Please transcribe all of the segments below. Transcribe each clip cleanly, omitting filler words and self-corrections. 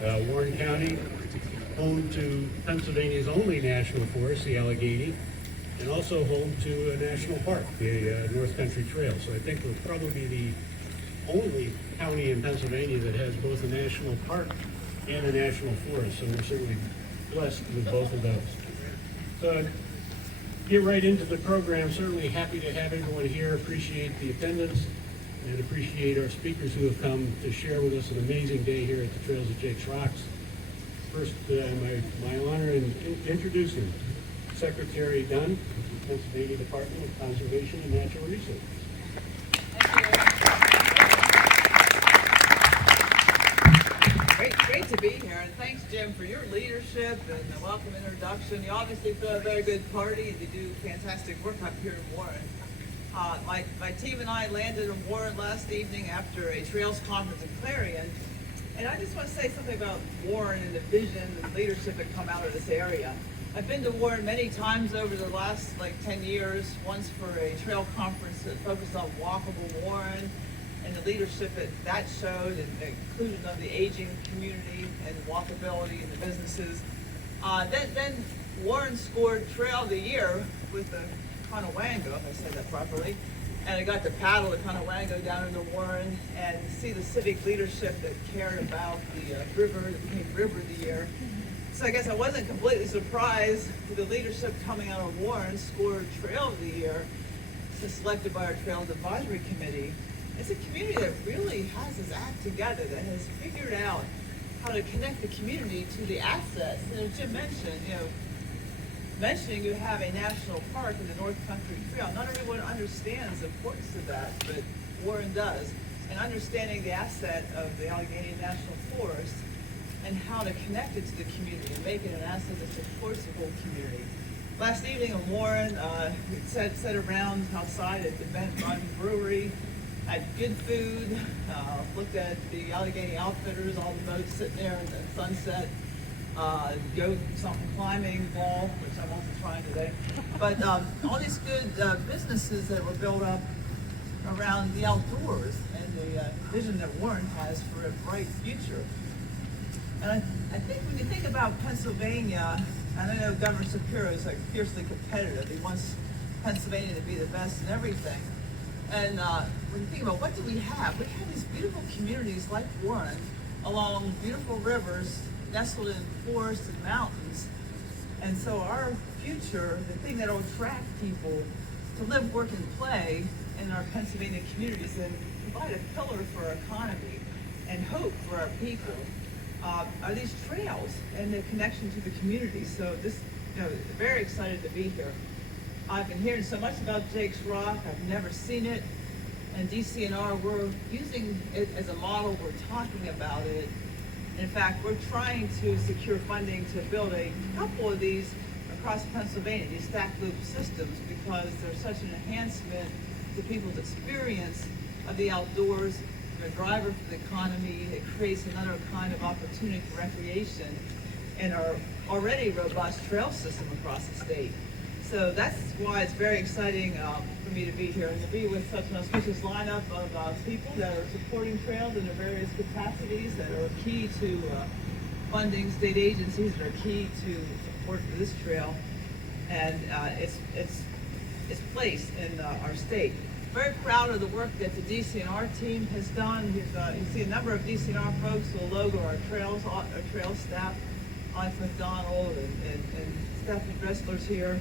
Warren County, home to Pennsylvania's only national forest, the Allegheny, and also home to a national park, the North Country Trail. So I think we'll probably be the only county in Pennsylvania that has both a national park and a national forest. So we're certainly blessed with both of those. So get right into the program. Certainly happy to have everyone here. Appreciate the attendance and appreciate our speakers who have come to share with us an amazing day here at the Trails of Jake's Rocks. First, my honor in introducing Secretary Dunn, Pennsylvania Department of Conservation and Natural Resources. Great to be here, and thanks, Jim, for your leadership and the welcome introduction. You obviously throw a very good party, and you do fantastic work up here in Warren. My team and I landed in Warren last evening after a Trails Conference in Clarion, and I just want to say something about Warren and the vision and leadership that come out of this area. I've been to Warren many times over the last 10 years, once for a trail conference that focused on walkable Warren and the leadership that showed and the inclusion of the aging community and walkability in the businesses. Then Warren scored Trail of the Year with the Conewango, if I said that properly. And I got to paddle the Conewango down into Warren and see the civic leadership that cared about the river, that became River of the Year. So I guess I wasn't completely surprised that the leadership coming out of Warren scored Trail of the Year, selected by our Trails Advisory Committee. It's a community that really has its act together, that has figured out how to connect the community to the assets. As Jim mentioned, mentioning you have a national park in the North Country Trail. Not everyone understands the importance of that, but Warren does. And understanding the asset of the Allegheny National Forest and how to connect it to the community and make it an asset that supports the whole community. Last evening in Warren, we sat around outside at the Bent Run Brewery, had good food, looked at the Allegheny Outfitters, all the boats sitting there in the sunset, go something climbing wall, which I won't be trying today. But all these good businesses that were built up around the outdoors and the vision that Warren has for a bright future. And I think when you think about Pennsylvania, and I know Governor Shapiro is fiercely competitive. He wants Pennsylvania to be the best in everything. And when you think about what do we have these beautiful communities like Warren along beautiful rivers nestled in forests and mountains. And so our future, the thing that will attract people to live, work, and play in our Pennsylvania communities and provide a pillar for our economy and hope for our people are these trails and the connection to the community. So this, very excited to be here. I've been hearing so much about Jake's Rock. I've never seen it. And DCNR, we're using it as a model. We're talking about it. In fact, we're trying to secure funding to build a couple of these across Pennsylvania, these stacked loop systems, because they're such an enhancement to people's experience of the outdoors. They're a driver for the economy. It creates another kind of opportunity for recreation in our already robust trail system across the state. So that's why it's very exciting for me to be here and to be with such an auspicious lineup of people that are supporting trails in their various capacities, that are key to funding state agencies, that are key to support for this trail and its place in our state. Very proud of the work that the DCNR team has done. You see a number of DCNR folks will logo our trail staff, Alex McDonald and Stephanie Dressler's here.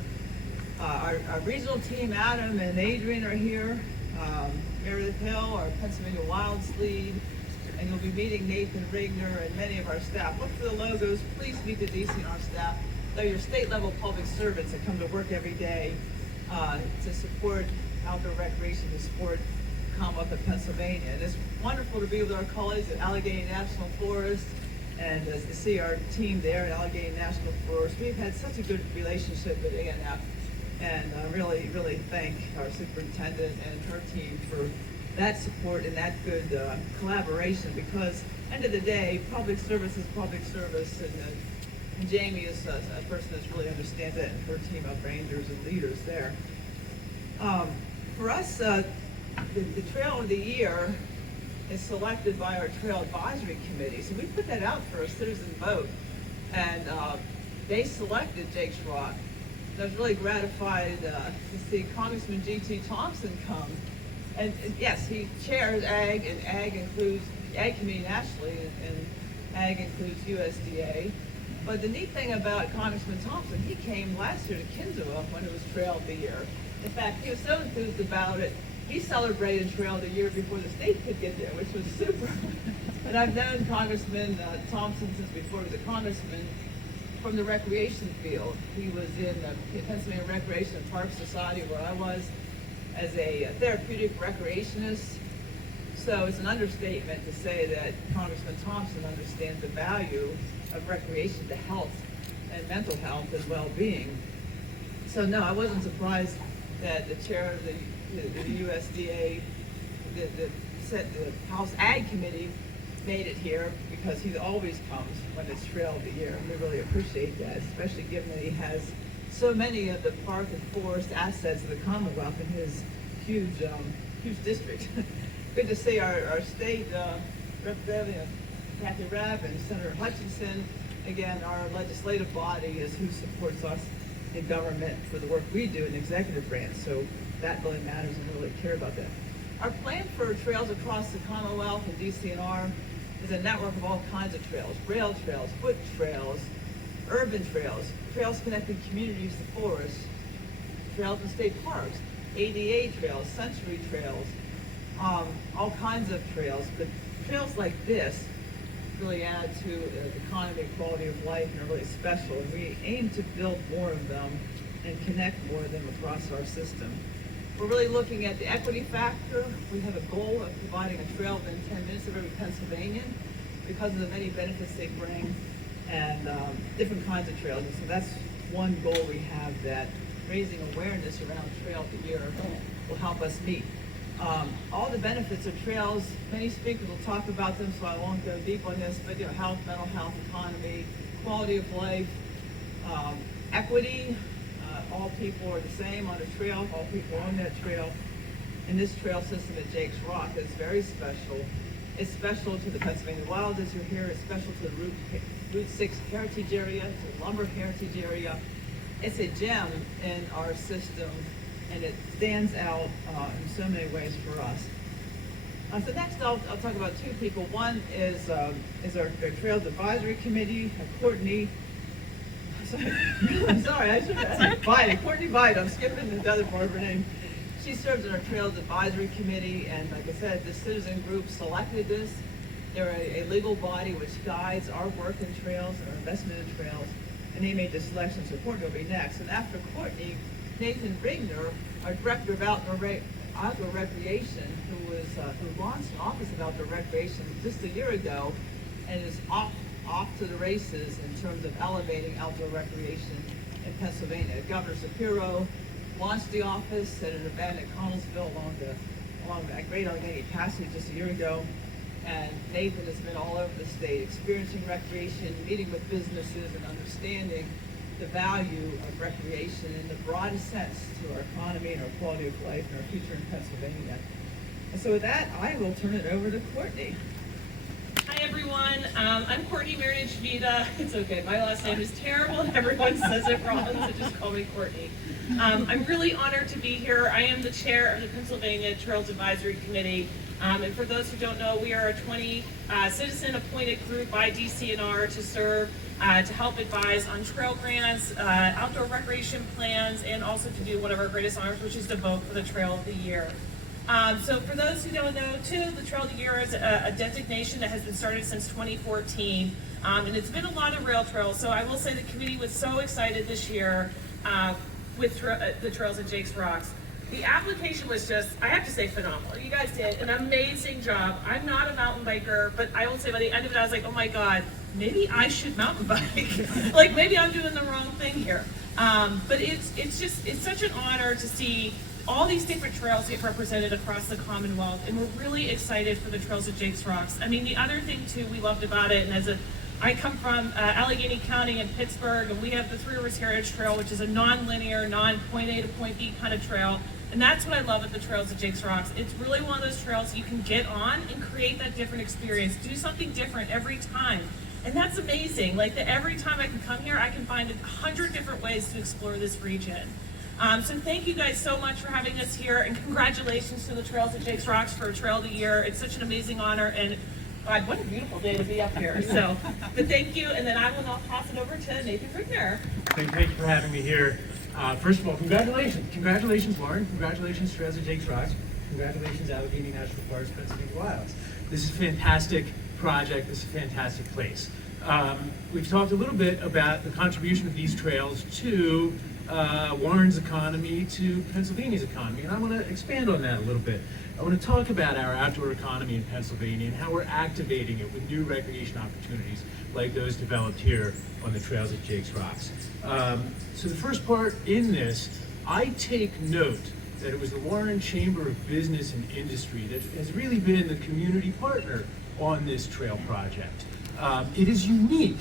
Our regional team, Adam and Adrian, are here. Meredith Hill, our Pennsylvania Wilds lead, and you'll be meeting Nathan Rigner and many of our staff. Look for the logos. Please meet the DCNR staff. They're your state-level public servants that come to work every day to support outdoor recreation, to support Commonwealth of Pennsylvania. And it's wonderful to be with our colleagues at Allegheny National Forest and to see our team there at Allegheny National Forest. We've had such a good relationship at ANF. And really, really thank our superintendent and her team for that support and that good collaboration, because end of the day, public service is public service, and Jamie is a person that really understands that, and her team of rangers and leaders there. For us, the Trail of the Year is selected by our Trail Advisory Committee. So we put that out for a citizen vote, and they selected Jake's Rock. I was really gratified to see Congressman G.T. Thompson come. And yes, he chairs AG, and AG includes AG Committee nationally, and AG includes USDA. But the neat thing about Congressman Thompson, he came last year to Kinzua when it was Trail of the Year. In fact, he was so enthused about it, he celebrated Trail of the Year before the state could get there, which was super. And I've known Congressman Thompson since before he was a congressman from the recreation field. He was in the Pennsylvania Recreation and Park Society, where I was, as a therapeutic recreationist. So it's an understatement to say that Congressman Thompson understands the value of recreation to health and mental health and well-being. So no, I wasn't surprised that the chair of the USDA, the House Ag Committee, made it here, because he always comes when it's Trail of the Year. And we really appreciate that, especially given that he has so many of the park and forest assets of the Commonwealth in his huge district. Good to see our state representative, Kathy Rabb, and Senator Hutchinson. Again, our legislative body is who supports us in government for the work we do in the executive branch. So that really matters, and we really care about that. Our plan for trails across the Commonwealth and DCNR is a network of all kinds of trails: rail trails, foot trails, urban trails, trails connecting communities to forests, trails in state parks, ADA trails, century trails, all kinds of trails. But trails like this really add to the economy and quality of life, and are really special. And we aim to build more of them and connect more of them across our system. We're really looking at the equity factor. We have a goal of providing a trail within 10 minutes of every Pennsylvanian because of the many benefits they bring, and different kinds of trails. And so that's one goal we have, that raising awareness around Trail of the Year will help us meet. All the benefits of trails, many speakers will talk about them, so I won't go deep on this, but health, mental health, economy, quality of life, equity. All people are the same on a trail, all people own that trail. And this trail system at Jake's Rock is very special. It's special to the Pennsylvania Wilds, as you're here. It's special to the Route 6 heritage area, to the lumber heritage area. It's a gem in our system, and it stands out in so many ways for us. So next I'll talk about two people. One is our Trails Advisory Committee, Courtney. I'm sorry, I should have Biden, Courtney Biden. I'm skipping the other part of her name. She serves on our Trails Advisory Committee, and like I said, the citizen group selected this. They're a legal body which guides our work in trails and our investment in trails, and they made the selection, so Courtney will be next. And after Courtney, Nathan Rigner, our Director of Outdoor Recreation, who launched an Office of Outdoor Recreation just a year ago, and is off to the races in terms of elevating outdoor recreation in Pennsylvania. Governor Shapiro launched the office at an event at Connellsville along that Great Allegheny Passage just a year ago. And Nathan has been all over the state, experiencing recreation, meeting with businesses, and understanding the value of recreation in the broadest sense to our economy and our quality of life and our future in Pennsylvania. And so with that, I will turn it over to Courtney. Hi everyone, I'm Courtney Marinovich-Vida. It's okay, my last name is terrible and everyone says it wrong, so just call me Courtney. I'm really honored to be here. I am the chair of the Pennsylvania Trails Advisory Committee. And for those who don't know, we are a 20 citizen appointed group by DCNR to serve, to help advise on trail grants, outdoor recreation plans, and also to do one of our greatest honors, which is to vote for the Trail of the Year. So for those who don't know, too, the Trail of the Year is a designation that has been started since 2014, and it's been a lot of rail trails. So I will say the committee was so excited this year with the trails at Jake's Rocks. The application was just, I have to say, phenomenal. You guys did an amazing job. I'm not a mountain biker, but I will say by the end of it, I was like, oh my God, maybe I should mountain bike. Like maybe I'm doing the wrong thing here. But it's such an honor to see all these different trails get represented across the Commonwealth, and we're really excited for the trails at Jake's Rocks. I mean, the other thing too we loved about it, and I come from Allegheny County in Pittsburgh, and we have the Three Rivers Heritage Trail, which is a non-linear, point A to point B kind of trail. And that's what I love at the Trails of Jake's Rocks. It's really one of those trails you can get on and create that different experience, do something different every time. And that's amazing. Like that every time I can come here, I can find 100 different ways to explore this region. So thank you guys so much for having us here, and congratulations to the Trails of Jake's Rocks for Trail of the Year. It's such an amazing honor, and God, what a beautiful day to be up here. So, but thank you, and then I will now pass it over to Nathan Krickner. Thank you for having me here. First of all, congratulations. Congratulations, Lauren. Congratulations, Trails of Jake's Rocks. Congratulations, Allegheny National Forest, Pennsylvania Wilds. This is a fantastic project. This is a fantastic place. We've talked a little bit about the contribution of these trails to Warren's economy, to Pennsylvania's economy, and I want to expand on that a little bit. I want to talk about our outdoor economy in Pennsylvania and how we're activating it with new recreation opportunities like those developed here on the Trails of Jake's Rocks. So the first part in this, I take note that it was the Warren Chamber of Business and Industry that has really been the community partner on this trail project. It is unique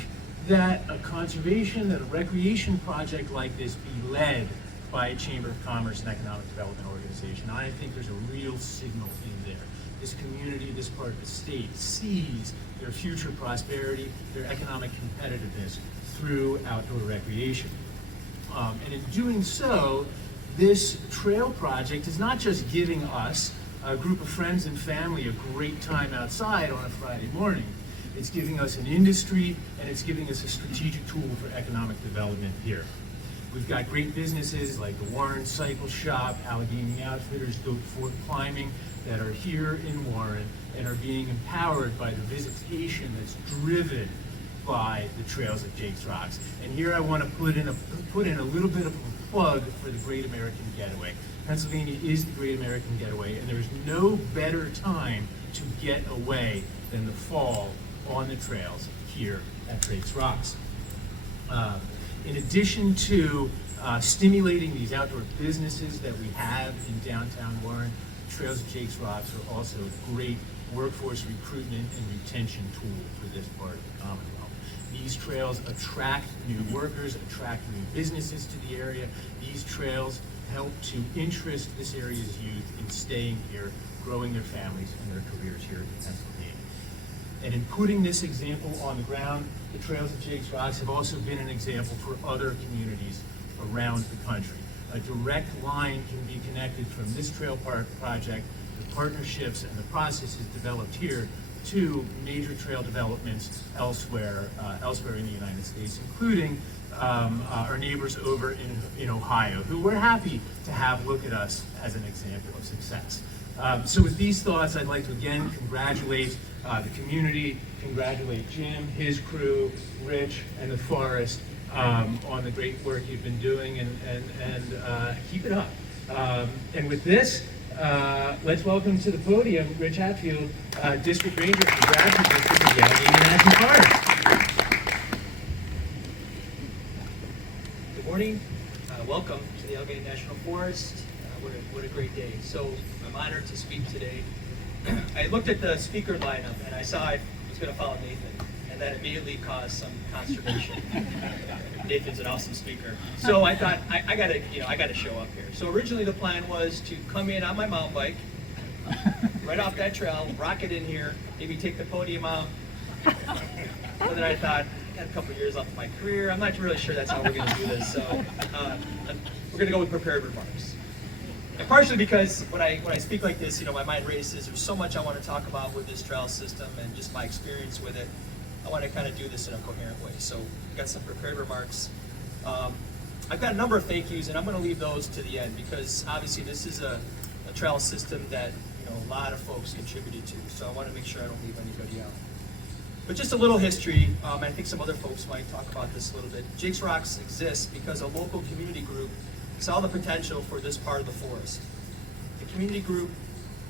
that a conservation, that a recreation project like this be led by a Chamber of Commerce and Economic Development organization. I think there's a real signal in there. This community, this part of the state sees their future prosperity, their economic competitiveness through outdoor recreation. And in doing so, this trail project is not just giving us, a group of friends and family, a great time outside on a Friday morning. It's giving us an industry, and it's giving us a strategic tool for economic development here. We've got great businesses like the Warren Cycle Shop, Allegheny Outfitters, Goat Fort Climbing that are here in Warren and are being empowered by the visitation that's driven by the Trails of Jake's Rocks. And here I want to put in a little bit of a plug for the Great American Getaway. Pennsylvania is the Great American Getaway, and there's no better time to get away than the fall on the trails here at Jake's Rocks. In addition to stimulating these outdoor businesses that we have in downtown Warren, Trails of Jake's Rocks are also a great workforce recruitment and retention tool for this part of the Commonwealth. These trails attract new workers, attract new businesses to the area. These trails help to interest this area's youth in staying here, growing their families and their careers here in Pennsylvania. And in putting this example on the ground, the Trails of Jake's Rocks have also been an example for other communities around the country. A direct line can be connected from this trail park project, the partnerships and the processes developed here, to major trail developments elsewhere in the United States, including our neighbors over in Ohio, who we're happy to have look at us as an example of success. So with these thoughts, I'd like to again congratulate the community, congratulate Jim, his crew, Rich, and the Forest on the great work you've been doing, and keep it up. And with this, let's welcome to the podium Rich Hatfield, District Ranger for Bradford District of the Allegheny National Forest. Good morning. Welcome to the Allegheny National Forest. What a great day. So I'm honored to speak today. I looked at the speaker lineup and I saw I was going to follow Nathan, and that immediately caused some consternation. Nathan's an awesome speaker. So I thought I gotta show up here. So originally the plan was to come in on my mountain bike, right off that trail, rock it in here, maybe take the podium out. But then I thought, I got a couple of years left of my career. I'm not really sure that's how we're going to do this. So we're going to go with prepared remarks. And partially because when I speak like this, my mind races. There's so much I want to talk about with this trail system and just my experience with it. I want to kind of do this in a coherent way. So I've got some prepared remarks. I've got a number of thank yous, and I'm going to leave those to the end because obviously this is a trail system that a lot of folks contributed to. So I want to make sure I don't leave anybody out. But just a little history, I think some other folks might talk about this a little bit. Jake's Rocks exists because a local community group saw the potential for this part of the forest. The community group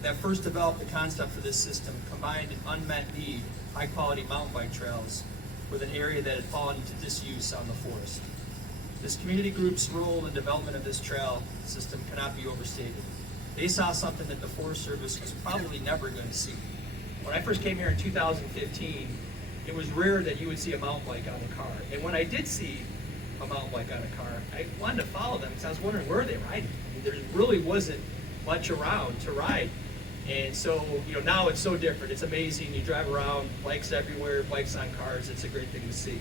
that first developed the concept for this system combined an unmet need, high-quality mountain bike trails, with an area that had fallen into disuse on the forest. This community group's role in the development of this trail system cannot be overstated. They saw something that the Forest Service was probably never going to see. When I first came here in 2015, it was rare that you would see a mountain bike on a car. And when I did see a mountain bike on a car, I wanted to follow them because I was wondering, where are they riding? I mean, there really wasn't much around to ride. And so, now it's so different. It's amazing. You drive around, bikes everywhere, bikes on cars. It's a great thing to see.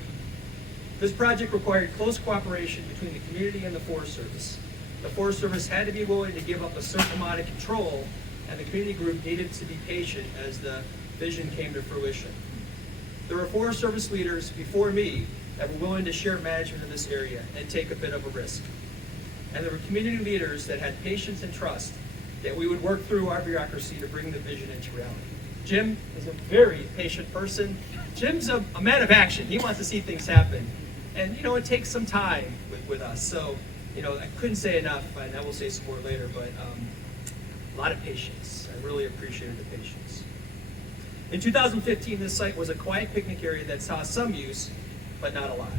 This project required close cooperation between the community and the Forest Service. The Forest Service had to be willing to give up a certain amount of control, and the community group needed to be patient as the vision came to fruition. There were Forest Service leaders before me that were willing to share management of this area and take a bit of a risk. And there were community leaders that had patience and trust that we would work through our bureaucracy to bring the vision into reality. Jim is a very patient person. Jim's a man of action. He wants to see things happen. And, it takes some time with us. So, I couldn't say enough, and I will say some more later, but a lot of patience. I really appreciated the patience. In 2015, this site was a quiet picnic area that saw some use, but not a lot.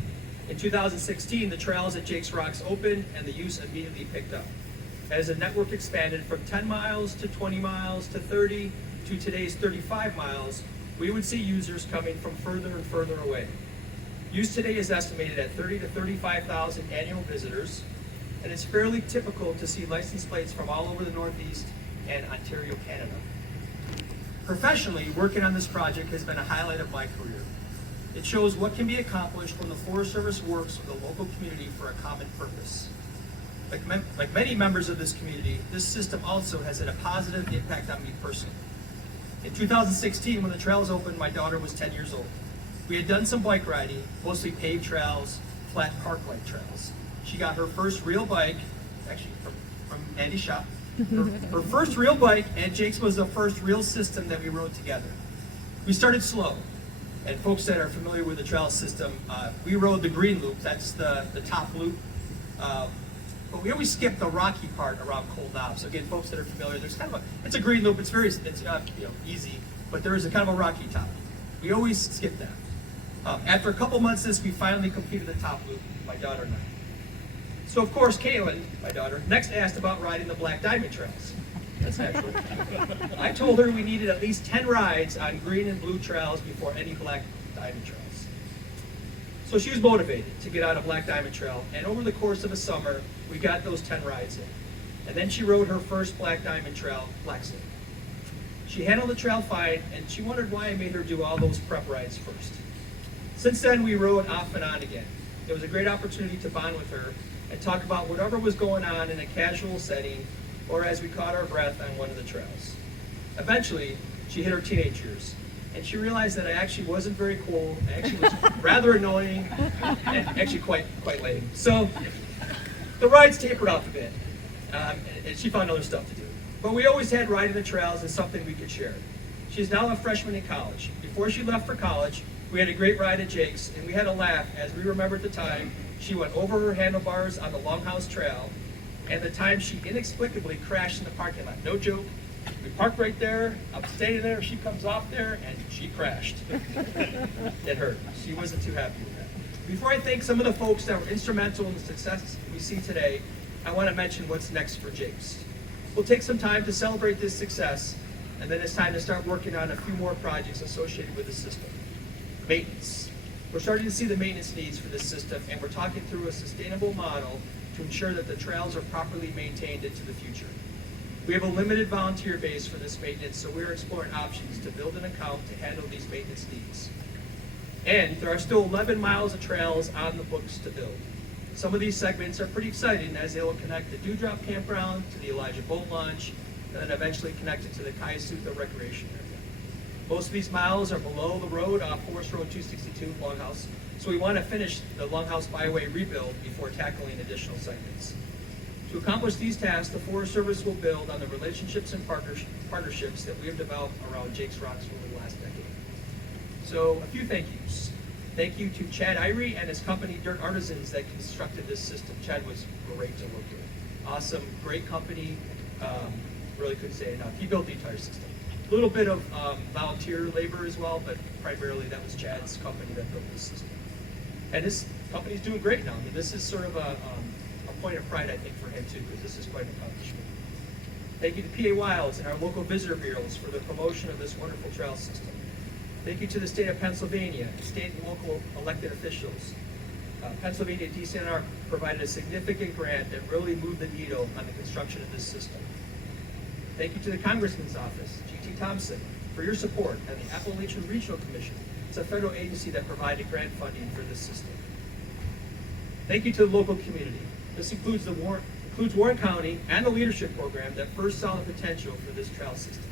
In 2016, the trails at Jake's Rocks opened, and the use immediately picked up. As the network expanded from 10 miles to 20 miles to 30 to today's 35 miles, we would see users coming from further and further away. Use today is estimated at 30 to 35,000 annual visitors, and it's fairly typical to see license plates from all over the Northeast and Ontario, Canada. Professionally, working on this project has been a highlight of my career. It shows what can be accomplished when the Forest Service works with the local community for a common purpose. Like many members of this community, this system also has had a positive impact on me personally. In 2016, when the trails opened, my daughter was 10 years old. We had done some bike riding, mostly paved trails, flat park-like trails. She got her first real bike, actually from Andy's shop. Her first real bike, and Jake's was the first real system that we rode together. We started slow, and folks that are familiar with the trail system, we rode the green loop, that's the top loop. But we always skip the rocky part around Cold Knob. So again, folks that are familiar, there's kind of it's a green loop. It's very, easy, but there is a kind of a rocky top. We always skip that. After a couple months of this, we finally completed the top loop, my daughter and I. So of course, Kaylin, my daughter, next asked about riding the Black Diamond trails. That's natural. I told her we needed at least 10 rides on green and blue trails before any Black Diamond trails. So she was motivated to get on a Black Diamond trail, and over the course of a summer, we got those 10 rides in. And then she rode her first Black Diamond trail, Black Slip. She handled the trail fine, and she wondered why I made her do all those prep rides first. Since then, we rode off and on again. It was a great opportunity to bond with her and talk about whatever was going on in a casual setting, or as we caught our breath on one of the trails. Eventually, she hit her teenage years, and she realized that I actually wasn't very cool. I actually was rather annoying, and actually quite lame. So the rides tapered off a bit, and she found other stuff to do. But we always had riding the trails as something we could share. She's now a freshman in college. Before she left for college, we had a great ride at Jake's, and we had a laugh as we remembered the time she went over her handlebars on the Longhouse Trail, and the time she inexplicably crashed in the parking lot. No joke. We parked right there, I'm standing there, she comes off there, and she crashed. It hurt. She wasn't too happy with that. Before I thank some of the folks that were instrumental in the success we see today, I want to mention what's next for Jake's. We'll take some time to celebrate this success, and then it's time to start working on a few more projects associated with the system. Maintenance. We're starting to see the maintenance needs for this system, and we're talking through a sustainable model to ensure that the trails are properly maintained into the future. We have a limited volunteer base for this maintenance, so we're exploring options to build an account to handle these maintenance needs. And there are still 11 miles of trails on the books to build. Some of these segments are pretty exciting as they will connect the Dewdrop Campground to the Elijah Boat Launch, and then eventually connect it to the Cayuga Recreation Area. Most of these miles are below the road off Forest Road 262 Longhouse, so we want to finish the Longhouse Byway rebuild before tackling additional segments. To accomplish these tasks, the Forest Service will build on the relationships and partnerships that we have developed around Jake's Rocks over the last decade. So a few thank yous. Thank you to Chad Irie and his company Dirt Artisans that constructed this system. Chad was great to work with. Awesome, great company. Really couldn't say enough. He built the entire system. A little bit of volunteer labor as well, but primarily that was Chad's company that built this system. And this company's doing great now. I mean, this is sort of a point of pride, I think, for him too, because this is quite an accomplishment. Thank you to PA Wilds and our local visitor bureaus for the promotion of this wonderful trail system. Thank you to the state of Pennsylvania, state and local elected officials. Pennsylvania DCNR provided a significant grant that really moved the needle on the construction of this system. Thank you to the Congressman's office, G.T. Thompson, for your support, and the Appalachian Regional Commission. It's a federal agency that provided grant funding for this system. Thank you to the local community. This includes Warren County and the leadership program that first saw the potential for this trail system.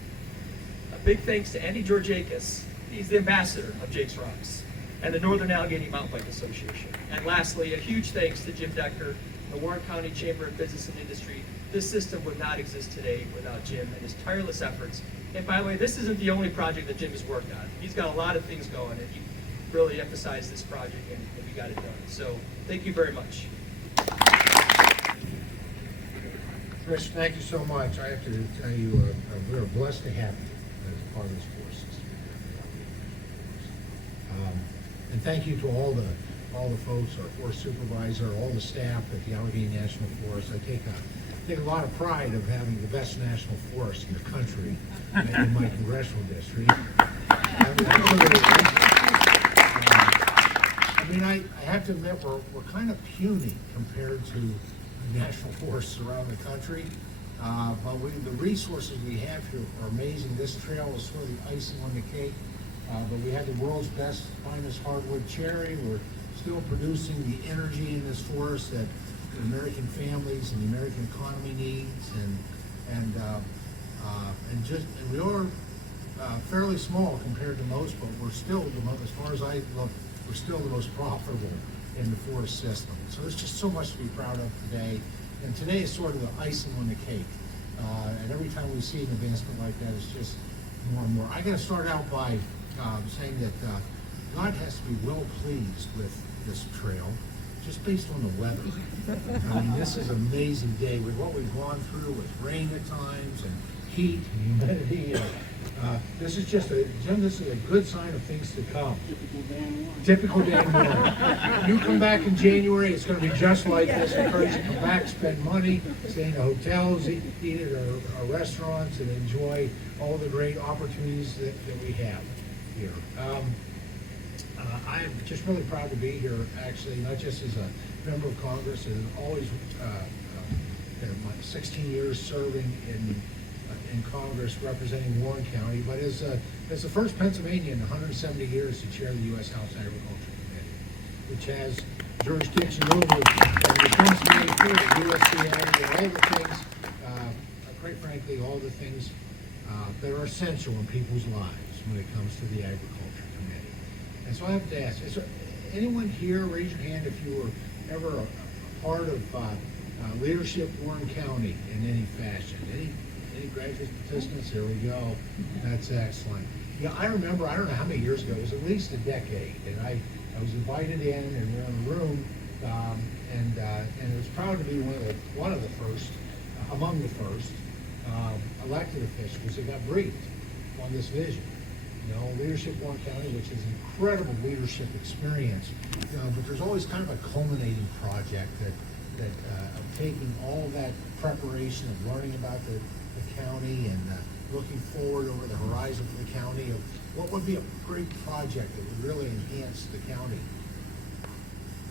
A big thanks to Andy Georgakis, he's the ambassador of Jake's Rocks, and the Northern Allegheny Mountain Bike Association. And lastly, a huge thanks to Jim Decker, the Warren County Chamber of Business and Industry. This system would not exist today without Jim and his tireless efforts. And by the way, this isn't the only project that Jim has worked on. He's got a lot of things going, and he really emphasized this project, and we got it done. So thank you very much. Chris, thank you so much. I have to tell you, we're blessed to have you as part of this force system. And thank you to all the folks, our forest supervisor, all the staff at the Allegheny National Forest. I take a lot of pride of having the best national forest in the country in my congressional district. I have to admit, we're kind of puny compared to national forests around the country. But the resources we have here are amazing. This trail is sort of the icing on the cake. But we had the world's best, finest hardwood cherry. We're still producing the energy in this forest that the American families and the American economy needs. And we are fairly small compared to most, but we're still, as far as I look, we're still the most profitable in the forest system. So there's just so much to be proud of today. And today is sort of the icing on the cake. And every time we see an advancement like that, it's just more and more. I got to start out by saying that God has to be well pleased with this trail, just based on the weather. I mean, this is an amazing day with what we've gone through with rain at times and heat and humidity. This is just Jim, this is a good sign of things to come. Typical Dan Warren. You come back in January, it's going to be just like this. Encourage you to come back, spend money, stay in hotels, eat at our restaurants, and enjoy all the great opportunities that we have here. I'm just really proud to be here, actually, not just as a member of Congress, and always my 16 years serving in Congress representing Warren County, but as the first Pennsylvanian in 170 years to chair the U.S. House Agriculture Committee, which has jurisdiction over and responsibility for the USDA and all the things, quite frankly, all the things that are essential in people's lives when it comes to the Agriculture Committee. And so I have to ask, is there anyone here, raise your hand if you were ever a part of leadership Warren County in any fashion? Any graduate participants? There we go. That's excellent. Yeah, I remember, I don't know how many years ago, it was at least a decade, and I was invited in, and we were in a room, and it was proud to be one of the first, among the first, elected officials that got briefed on this vision. You know, Leadership Warren County, which is incredible leadership experience, but there's always kind of a culminating project that of taking all that preparation of learning about the county and looking forward over the horizon for the county of what would be a great project that would really enhance the county.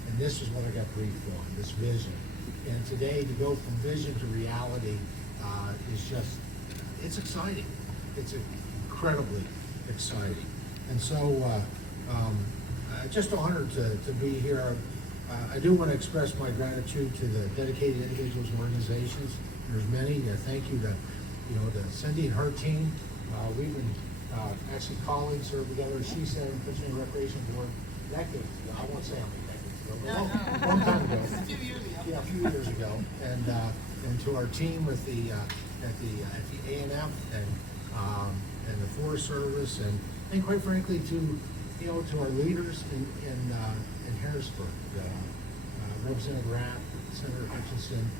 And this is what I got briefed on, this vision. And today, to go from vision to reality is just, it's exciting. It's incredibly exciting. And so, just honored to be here. I do want to express my gratitude to the dedicated individuals and organizations. There's many. Thank you to Cindy and her team. We've been actually colleagues served together, as she said, in Pennsylvania Recreation Board decades ago. I won't say how many decades ago, but a long time ago. A few years ago. Yeah, a few years ago. And to our team with at the A&F and the Forest Service, and quite frankly to our leaders in Harrisburg, Representative Rapp, Senator Hutchinson.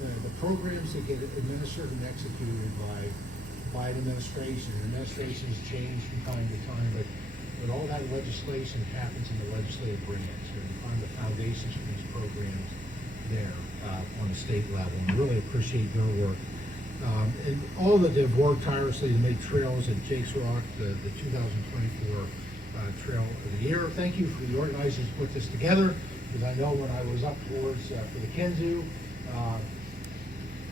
The programs that get administered and executed by an administration. The administration has changed from time to time, but all that legislation happens in the legislative branch, and we find the foundations for these programs there on the state level. And really appreciate their work. And all that they've worked tirelessly to make trails at Jake's Rock, the 2024 Trail of the Year. Thank you for the organizers who put this together, because I know when I was up towards for the Kenzu,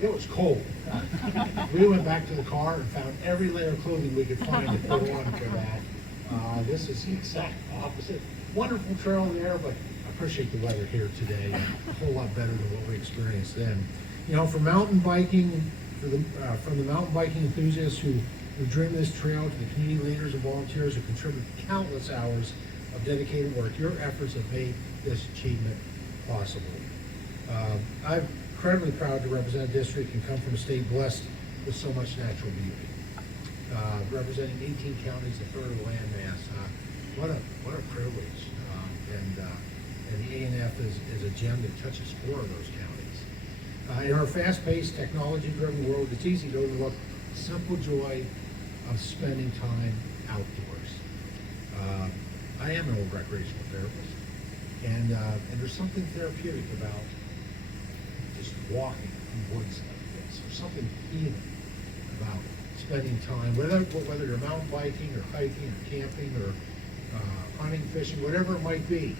it was cold. We went back to the car and found every layer of clothing we could find to put on for that. This is the exact opposite. Wonderful trail there, but I appreciate the weather here today, a whole lot better than what we experienced then. You know, for mountain biking, from the mountain biking enthusiasts who dream of this trail, to the community leaders and volunteers who contribute countless hours of dedicated work, your efforts have made this achievement possible. I'm incredibly proud to represent a district and come from a state blessed with so much natural beauty. Representing 18 counties, a third of the land mass. What a privilege. And the A&F is a gem that touches 4 of those counties. In our fast-paced, technology-driven world, it's easy to overlook the simple joy of spending time outdoors. I am an old recreational therapist, and there's something therapeutic about just walking in woods like this. There's something healing about spending time, whether you're mountain biking or hiking or camping or hunting, fishing, whatever it might be.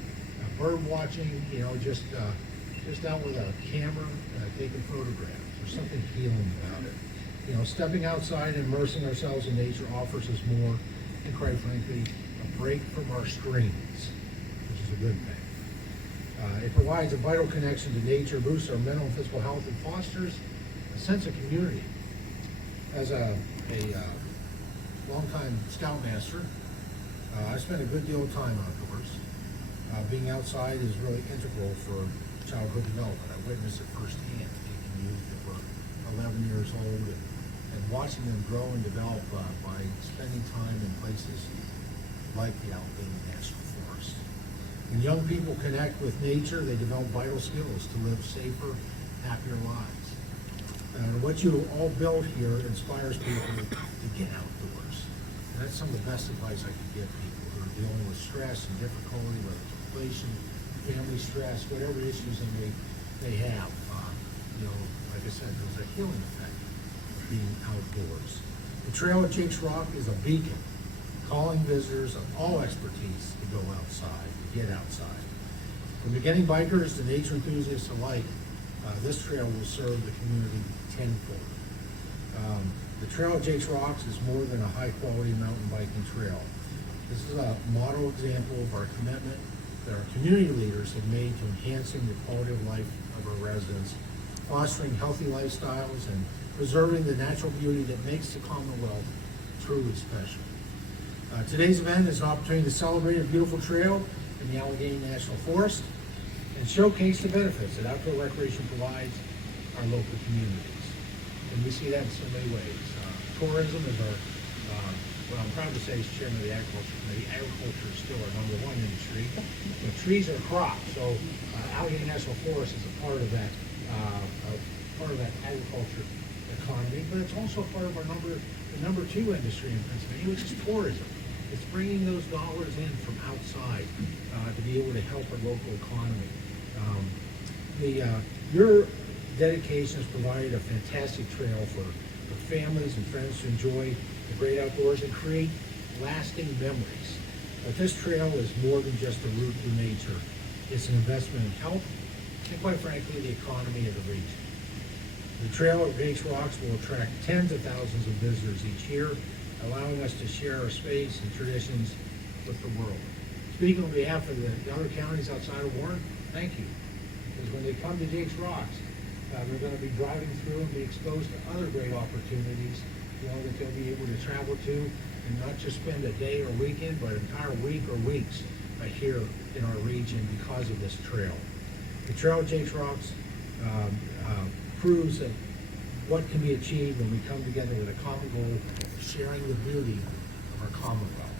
Bird watching, you know, just out with a camera, taking photographs. There's something healing about it. You know, stepping outside and immersing ourselves in nature offers us more, and quite frankly, a break from our screens, which is a good thing. It provides a vital connection to nature, boosts our mental and physical health, and fosters a sense of community. As a longtime scoutmaster, I spent a good deal of time outdoors. Being outside is really integral for childhood development. I witnessed it firsthand, taking youth that were 11 years old and watching them grow and develop by spending time in places like the Allegheny National Forest. When young people connect with nature, they develop vital skills to live safer, happier lives. What you all built here inspires people to get outdoors. And that's some of the best advice I could give people who are dealing with stress and difficulty, whether it's inflation, family stress, whatever issues they may have. You know, like I said, there's a healing effect of being outdoors. The Trail at Jake's Rock is a beacon, calling visitors of all expertise to go outside, to get outside. From beginning bikers to nature enthusiasts alike, this trail will serve the community tenfold. The Trail at Jake's Rocks is more than a high-quality mountain biking trail. This is a model example of our commitment that our community leaders have made to enhancing the quality of life of our residents, fostering healthy lifestyles, and preserving the natural beauty that makes the Commonwealth truly special. Today's event is an opportunity to celebrate a beautiful trail in the Allegheny National Forest and showcase the benefits that outdoor recreation provides our local communities. And we see that in so many ways. Tourism is our, well, I'm proud to say, as chairman of the Agriculture Committee, agriculture is still our #1 industry. But trees are crops, so Allegheny National Forest is a part of that agriculture economy. But it's also part of our number 2 industry in Pennsylvania, which is tourism. It's bringing those dollars in from outside to be able to help our local economy. Your dedication has provided a fantastic trail for families and friends to enjoy the great outdoors and create lasting memories. But this trail is more than just a route through nature. It's an investment in health and, quite frankly, the economy of the region. The Trail at Jake's Rocks will attract tens of thousands of visitors each year, allowing us to share our space and traditions with the world. Speaking on behalf of the other counties outside of Warren, thank you. Because when they come to Jake's Rocks, they're going to be driving through and be exposed to other great opportunities, you know, that they'll be able to travel to and not just spend a day or weekend, but an entire week or weeks here in our region because of this trail. The Trail at Jake's Rocks proves that what can be achieved when we come together with a common goal of sharing the beauty of our Commonwealth.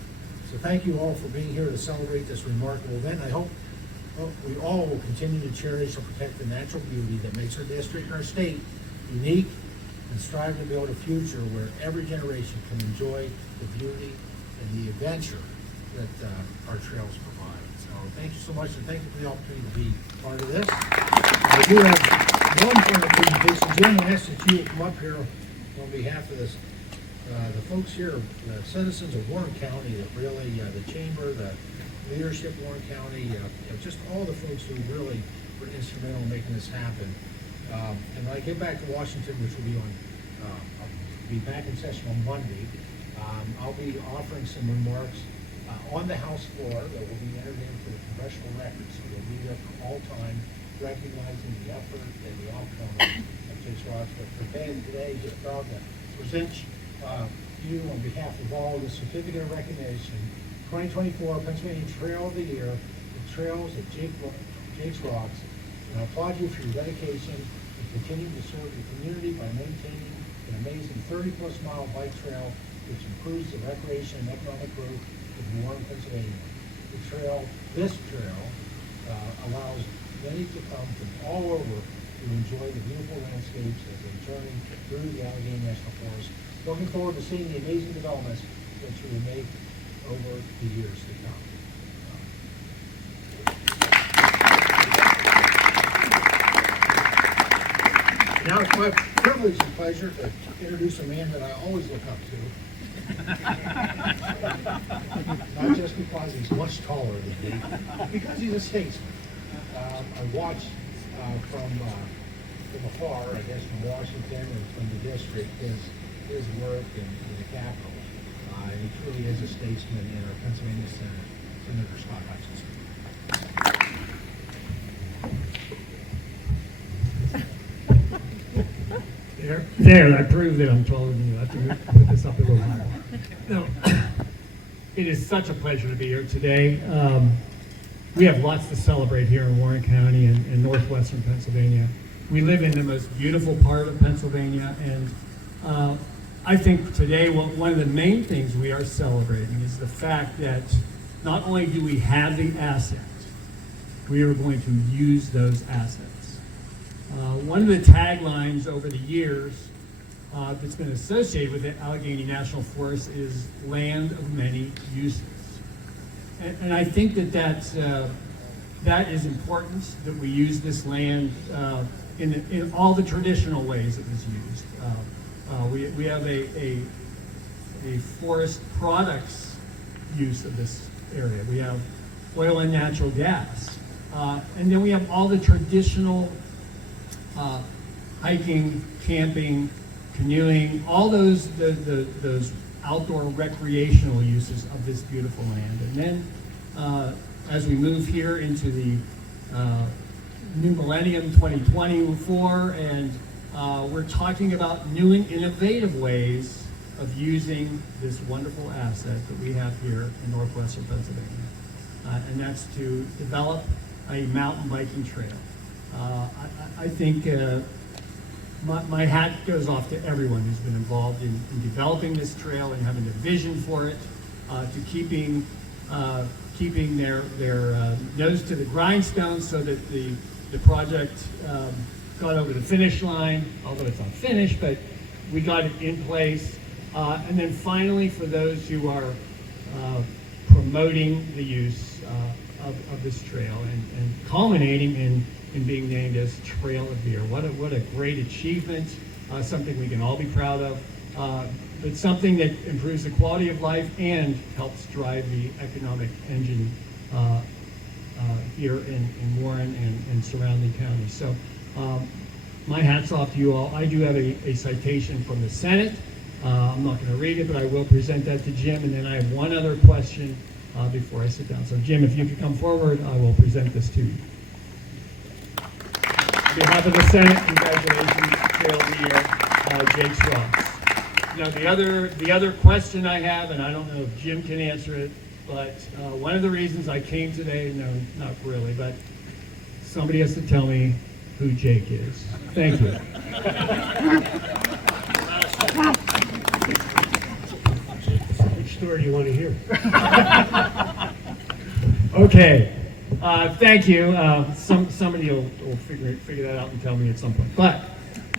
So thank you all for being here to celebrate this remarkable event. I hope we all will continue to cherish and protect the natural beauty that makes our district and our state unique, and strive to build a future where every generation can enjoy the beauty and the adventure that our trails provide. So thank you so much, and thank you for the opportunity to be part of this. I do have one point of presentation. Jim, I asked that you come up here on behalf of this the folks here, the citizens of Warren County that really, the chamber, the leadership of Warren County, just all the folks who really were instrumental in making this happen. And when I get back to Washington, which will be I'll be back in session on Monday, I'll be offering some remarks on the House floor that will be entered into the congressional record. So they'll be there for all time, recognizing the effort and the outcome of Jake's Rocks. But for Ben today, just proud to present you on behalf of all the certificate of recognition, 2024 Pennsylvania Trail of the Year, the trails at Jake's Rocks. And I applaud you for your dedication and continuing to serve the community by maintaining an amazing 30-plus mile bike trail which improves the recreation and economic growth of Warren, Pennsylvania. This trail allows many to come from all over to enjoy the beautiful landscapes as they journey through the Allegheny National Forest. Looking forward to seeing the amazing developments that you will make over the years to come. Now it's my privilege and pleasure to introduce a man that I always look up to. Not just because he's much taller than me, because he's a statesman. I watch from afar, I guess, from Washington and from the district, his work in the Capitol. And he truly is a statesman in our Pennsylvania Senate, Senator Scott Hutchinson. There, I proved that I'm taller than you. I have to put this up a little higher. No, it is such a pleasure to be here today. We have lots to celebrate here in Warren County and northwestern Pennsylvania. We live in the most beautiful part of Pennsylvania, and I think today one of the main things we are celebrating is the fact that not only do we have the assets, we are going to use those assets. One of the taglines over the years that's been associated with the Allegheny National Forest is land of many uses. And I think that is important, that we use this land in all the traditional ways it was used. We have a forest products use of this area. We have oil and natural gas. And then we have all the traditional hiking, camping, canoeing, all those outdoor recreational uses of this beautiful land. And then as we move here into the new millennium 2024, and we're talking about new and innovative ways of using this wonderful asset that we have here in northwestern Pennsylvania. And that's to develop a mountain biking trail. I think my hat goes off to everyone who's been involved in developing this trail and having a vision for it, to keeping their nose to the grindstone so that the project got over the finish line, although it's not finished, but we got it in place. And then finally, for those who are promoting the use of this trail and culminating in being named as Trail of the Year. What a great achievement, something we can all be proud of, but something that improves the quality of life and helps drive the economic engine here in Warren and surrounding counties. So my hat's off to you all. I do have a citation from the Senate. I'm not going to read it, but I will present that to Jim, and then I have one other question before I sit down. So Jim, if you could come forward, I will present this to you. On behalf of the Senate, congratulations, Trail of the Year, Jake's Rocks. Now, the other question I have, and I don't know if Jim can answer it, but one of the reasons I came today, no, not really, but somebody has to tell me who Jake is. Thank you. Which story do you want to hear? Okay. Thank you. Somebody will figure that out and tell me at some point. But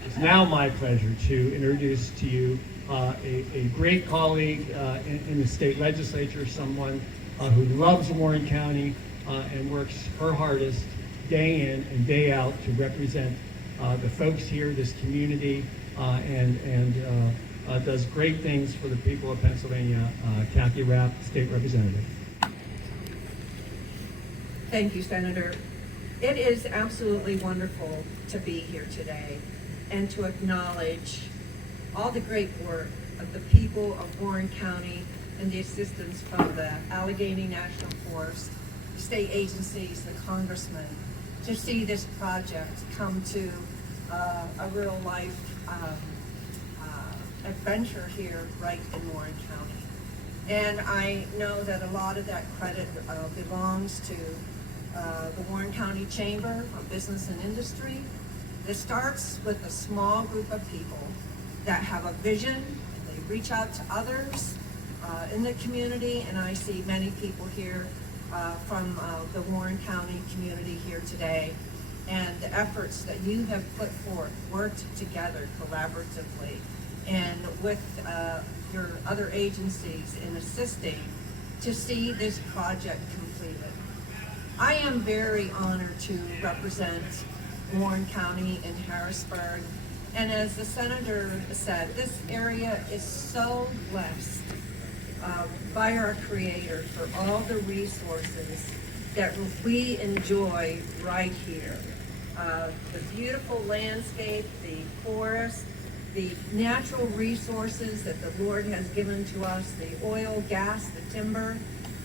it's now my pleasure to introduce to you a great colleague in the state legislature, someone who loves Warren County and works her hardest day in and day out to represent the folks here, this community, and does great things for the people of Pennsylvania. Kathy Rapp, State Representative. Thank you, Senator. It is absolutely wonderful to be here today and to acknowledge all the great work of the people of Warren County and the assistance from the Allegheny National Forest, state agencies, the congressmen, to see this project come to a real life adventure here right in Warren County. And I know that a lot of that credit belongs to the Warren County Chamber of Business and Industry. This starts with a small group of people that have a vision, and they reach out to others in the community, and I see many people here from the Warren County community here today, and the efforts that you have put forth, worked together collaboratively, and with your other agencies in assisting to see this project completed. I am very honored to represent Warren County in Harrisburg, and as the senator said, this area is so blessed by our Creator for all the resources that we enjoy right here. The beautiful landscape, the forest, the natural resources that the Lord has given to us, the oil, gas, the timber.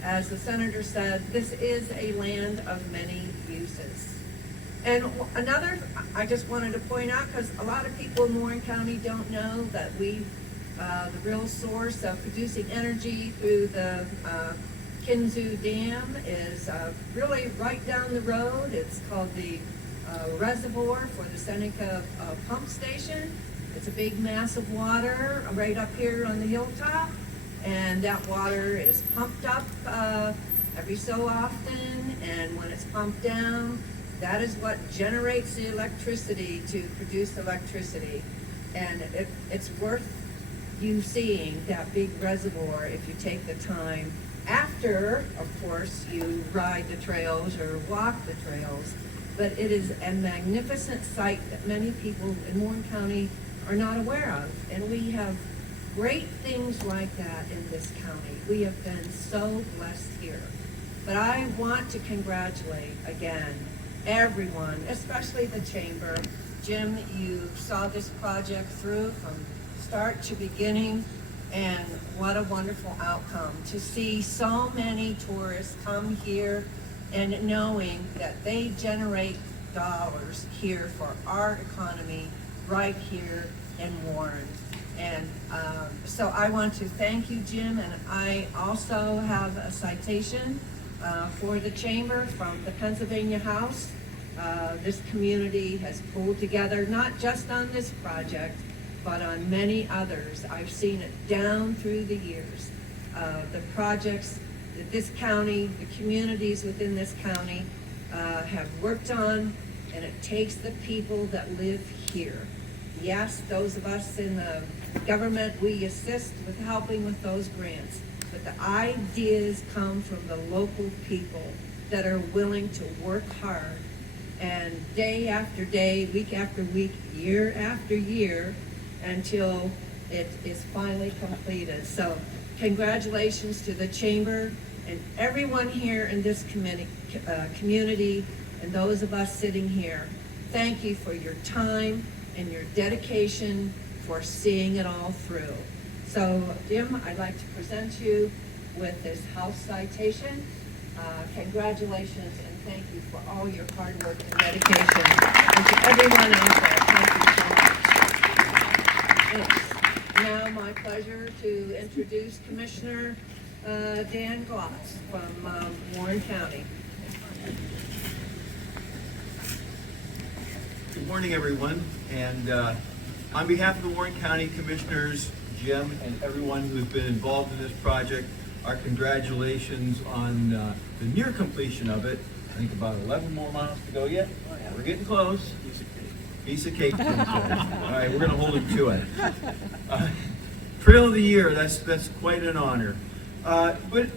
As the senator said, this is a land of many uses. And another, I just wanted to point out, because a lot of people in Warren County don't know that the real source of producing energy through the Kinzua Dam is really right down the road. It's called the reservoir for the Seneca pump station. It's a big mass of water right up here on the hilltop, and that water is pumped up every so often, and when it's pumped down, that is what generates the electricity to produce electricity. And it's worth you seeing that big reservoir if you take the time after, of course, you ride the trails or walk the trails. But it is a magnificent sight that many people in Warren County are not aware of. And we have great things like that in this county. We have been so blessed here. But I want to congratulate again everyone, especially the chamber. Jim, you saw this project through from start to beginning, and what a wonderful outcome to see so many tourists come here and knowing that they generate dollars here for our economy right here in Warren. And so I want to thank you, Jim, and I also have a citation for the chamber from the Pennsylvania House. This community has pulled together, not just on this project, but on many others. I've seen it down through the years. The projects that this county, the communities within this county have worked on, and it takes the people that live here. Yes, those of us in the government, we assist with helping with those grants, but the ideas come from the local people that are willing to work hard, and day after day, week after week, year after year, until it is finally completed. So congratulations to the chamber and everyone here in this community and those of us sitting here. Thank you for your time and your dedication for seeing it all through. So Jim, I'd like to present you with this House citation. Congratulations and thank you for all your hard work and dedication. And to everyone out there, thank you so much. It's now my pleasure to introduce Commissioner Dan Gloss from Warren County. Good morning, everyone. And on behalf of the Warren County Commissioners, Jim, and everyone who's been involved in this project, our congratulations on the near completion of it. I think about 11 more miles to go yet. We're getting close. Piece of cake. All right, we're going to hold him to it. Trail of the Year, that's quite an honor. But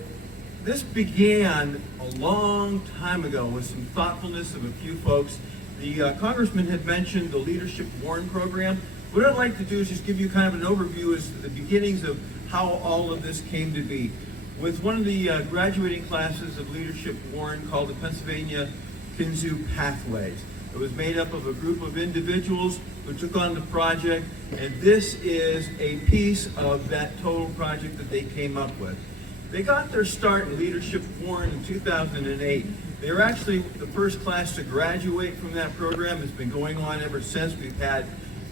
this began a long time ago with some thoughtfulness of a few folks. The congressman had mentioned the Leadership Warren program. What I'd like to do is just give you kind of an overview as to the beginnings of how all of this came to be. With one of the graduating classes of Leadership Warren called the Pennsylvania Kinzu Pathways. It was made up of a group of individuals who took on the project, and this is a piece of that total project that they came up with. They got their start in Leadership Warren in 2008. They were actually the first class to graduate from that program. It's been going on ever since. We've had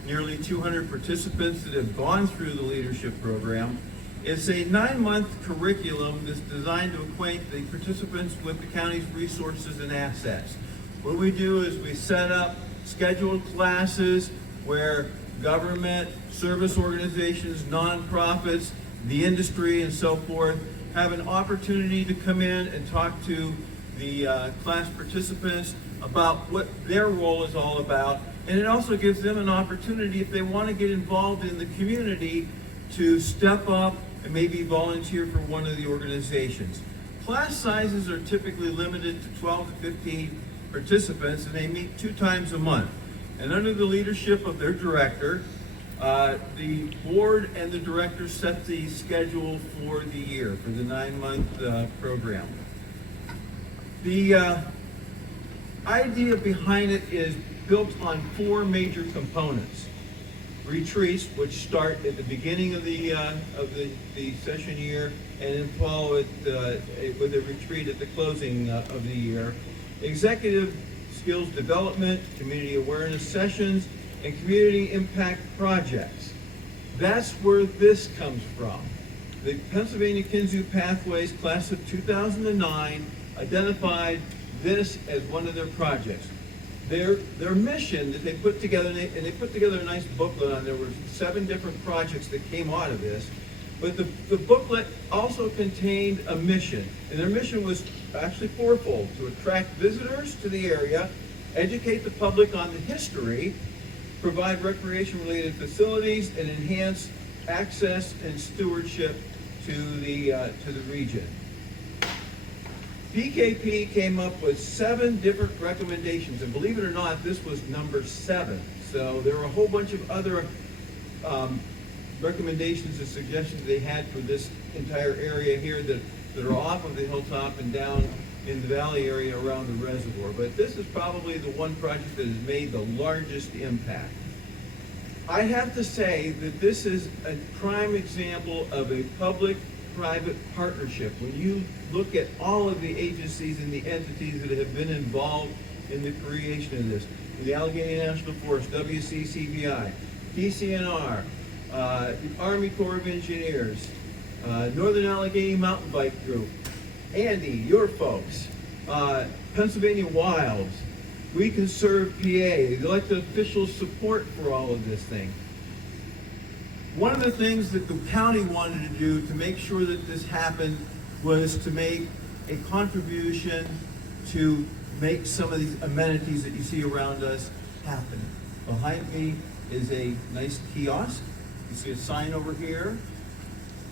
nearly 200 participants that have gone through the leadership program. It's a 9-month curriculum that's designed to acquaint the participants with the county's resources and assets. What we do is we set up scheduled classes where government, service organizations, nonprofits, the industry, and so forth have an opportunity to come in and talk to the class participants about what their role is all about. And it also gives them an opportunity, if they want to get involved in the community, to step up and maybe volunteer for one of the organizations. Class sizes are typically limited to 12 to 15 participants, and they meet 2 times a month. And under the leadership of their director, the board and the director set the schedule for the year, for the 9-month program. The idea behind it is built on 4 major components. Retreats, which start at the beginning of the session year, and then follow it with a retreat at the closing of the year. Executive skills development, community awareness sessions, and community impact projects. That's where this comes from. The Pennsylvania Kinzu Pathways class of 2009 identified this as one of their projects. Their mission that they put together, and they put together a nice booklet on, there were 7 different projects that came out of this, but the booklet also contained a mission, and their mission was actually 4-fold: to attract visitors to the area, educate the public on the history, provide recreation-related facilities, and enhance access and stewardship to the region. PKP came up with 7 different recommendations, and believe it or not, this was number 7. So there were a whole bunch of other recommendations and suggestions they had for this entire area here that are off of the hilltop and down in the valley area around the reservoir. But this is probably the one project that has made the largest impact. I have to say that this is a prime example of a public-private partnership. When you look at all of the agencies and the entities that have been involved in the creation of this, the Allegheny National Forest, WCCBI, DCNR, the Army Corps of Engineers, Northern Allegheny Mountain Bike Group, Andy, your folks, Pennsylvania Wilds, We Can Serve PA, the elected officials' support for all of this thing. One of the things that the county wanted to do to make sure that this happened was to make a contribution to make some of these amenities that you see around us happen. Behind me is a nice kiosk. You see a sign over here.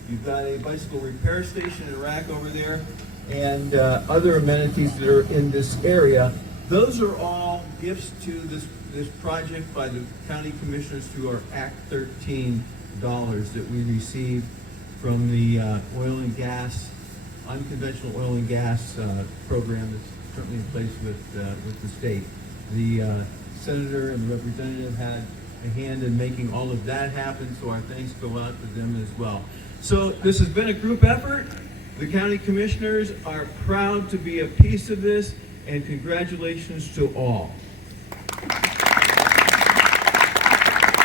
You've got a bicycle repair station and a rack over there, and other amenities that are in this area. Those are all gifts to this project by the county commissioners through our Act 13 dollars that we received from the oil and gas, unconventional oil and gas program that's currently in place with the state. The senator and the representative had a hand in making all of that happen, so our thanks go out to them as well. So this has been a group effort. The county commissioners are proud to be a piece of this, and congratulations to all.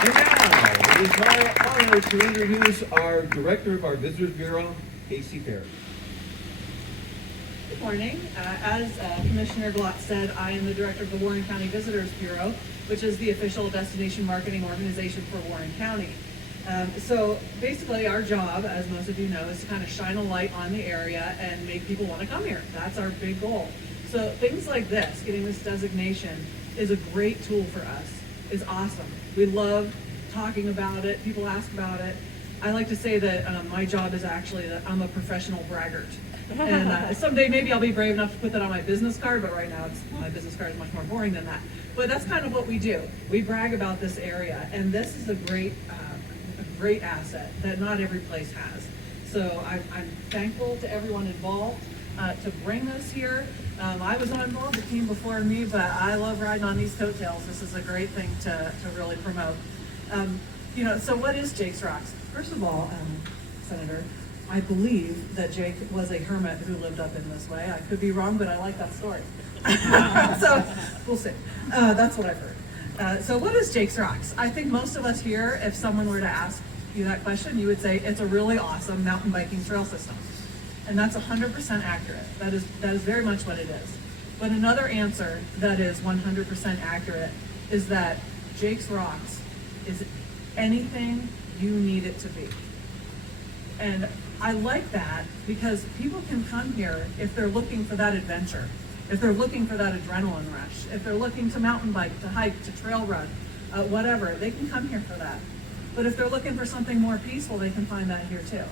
And now, it is my honor to introduce our director of our Visitors Bureau, Casey Perry. Good morning. As Commissioner Glotz said, I am the director of the Warren County Visitors Bureau, which is the official destination marketing organization for Warren County. So basically our job, as most of you know, is to kind of shine a light on the area and make people want to come here. That's our big goal. So things like this, getting this designation, is a great tool for us. It's awesome. We love talking about it. People ask about it. I like to say that my job is actually that I'm a professional braggart. And someday maybe I'll be brave enough to put that on my business card, but right now my business card is much more boring than that. But that's kind of what we do. We brag about this area, and this is a great asset that not every place has. So I'm thankful to everyone involved to bring this here. I was not involved, it came before me, but I love riding on these coattails. This is a great thing to really promote. So what is Jake's Rocks? First of all, Senator, I believe that Jake was a hermit who lived up in this way. I could be wrong, but I like that story. So we'll see. That's what I've heard. So what is Jake's Rocks? I think most of us here, if someone were to ask you that question, you would say it's a really awesome mountain biking trail system. And that's 100% accurate. That is very much what it is. But another answer that is 100% accurate is that Jake's Rocks is anything you need it to be. And I like that because people can come here if they're looking for that adventure, if they're looking for that adrenaline rush, if they're looking to mountain bike, to hike, to trail run, whatever, they can come here for that. But if they're looking for something more peaceful, they can find that here too.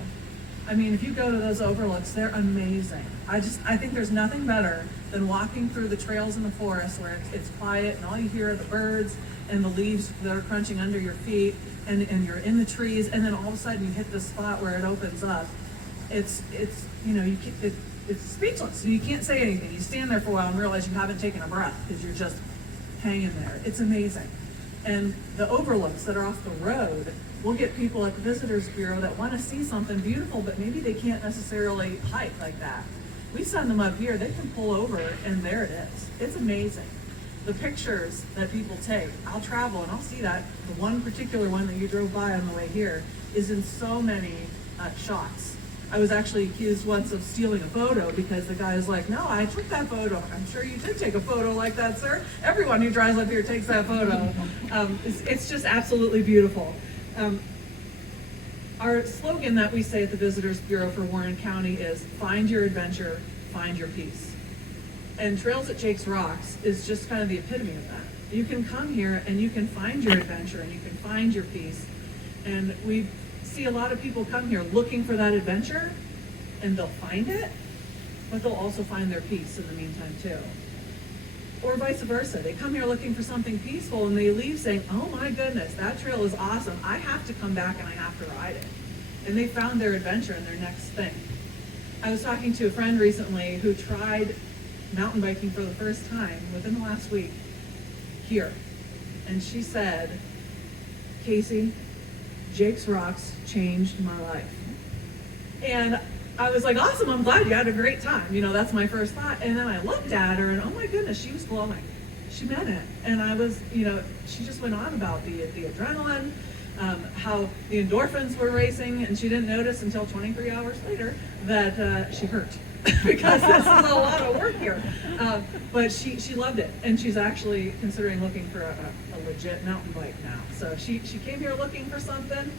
I mean, if you go to those overlooks, they're amazing. I think there's nothing better than walking through the trails in the forest where it's quiet and all you hear are the birds and the leaves that are crunching under your feet, and you're in the trees, and then all of a sudden you hit this spot where it opens up. It's speechless. You can't say anything. You stand there for a while and realize you haven't taken a breath because you're just hanging there. It's amazing. And the overlooks that are off the road, we'll get people at the Visitors Bureau that want to see something beautiful, but maybe they can't necessarily hike like that. We send them up here, they can pull over, and there it is. It's amazing. The pictures that people take, I'll travel and I'll see that. The one particular one that you drove by on the way here is in so many shots. I was actually accused once of stealing a photo because the guy was like, no, I took that photo. I'm sure you did take a photo like that, sir. Everyone who drives up here takes that photo. It's just absolutely beautiful. Our slogan that we say at the Visitors Bureau for Warren County is find your adventure, find your peace. And Trails at Jake's Rocks is just kind of the epitome of that. You can come here and you can find your adventure and you can find your peace. And we see a lot of people come here looking for that adventure, and they'll find it, but they'll also find their peace in the meantime too. Or vice versa. They come here looking for something peaceful and they leave saying, oh my goodness, that trail is awesome. I have to come back and I have to ride it. And they found their adventure and their next thing. I was talking to a friend recently who tried mountain biking for the first time within the last week here. And she said, Casey, Jake's Rocks changed my life. And I was like, awesome, I'm glad you had a great time. That's my first thought. And then I looked at her and oh my goodness, she was glowing. She meant it. And I was, she just went on about the adrenaline, how the endorphins were racing, and she didn't notice until 23 hours later that she hurt. Because this is a lot of work here. But she loved it, and she's actually considering looking for a legit mountain bike now. So she came here looking for something,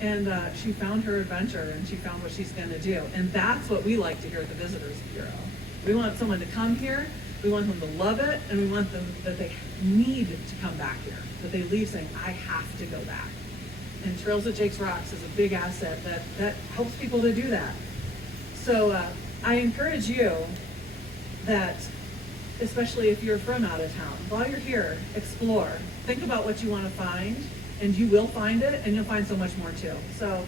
and she found her adventure, and she found what she's going to do. And that's what we like to hear at the Visitors Bureau. We want someone to come here, we want them to love it, and we want them that they need to come back here, that they leave saying, I have to go back. And Trails at Jake's Rocks is a big asset that helps people to do that. So I encourage you that, especially if you're from out of town, while you're here, explore. Think about what you want to find, and you will find it, and you'll find so much more too. So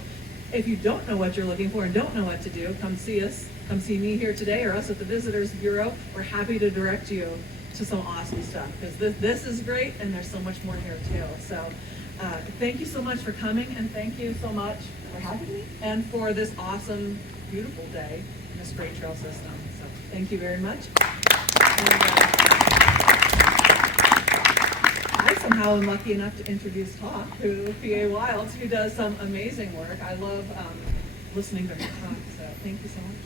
if you don't know what you're looking for and don't know what to do, come see us. Come see me here today or us at the Visitors Bureau. We're happy to direct you to some awesome stuff, because this is great, and there's so much more here too. So thank you so much for coming, and thank you so much for having me and for this awesome, beautiful day in this great trail system. So thank you very much. And, I somehow am lucky enough to introduce Hawk, PA Wilds, who does some amazing work. I love listening to her talk, so thank you so much.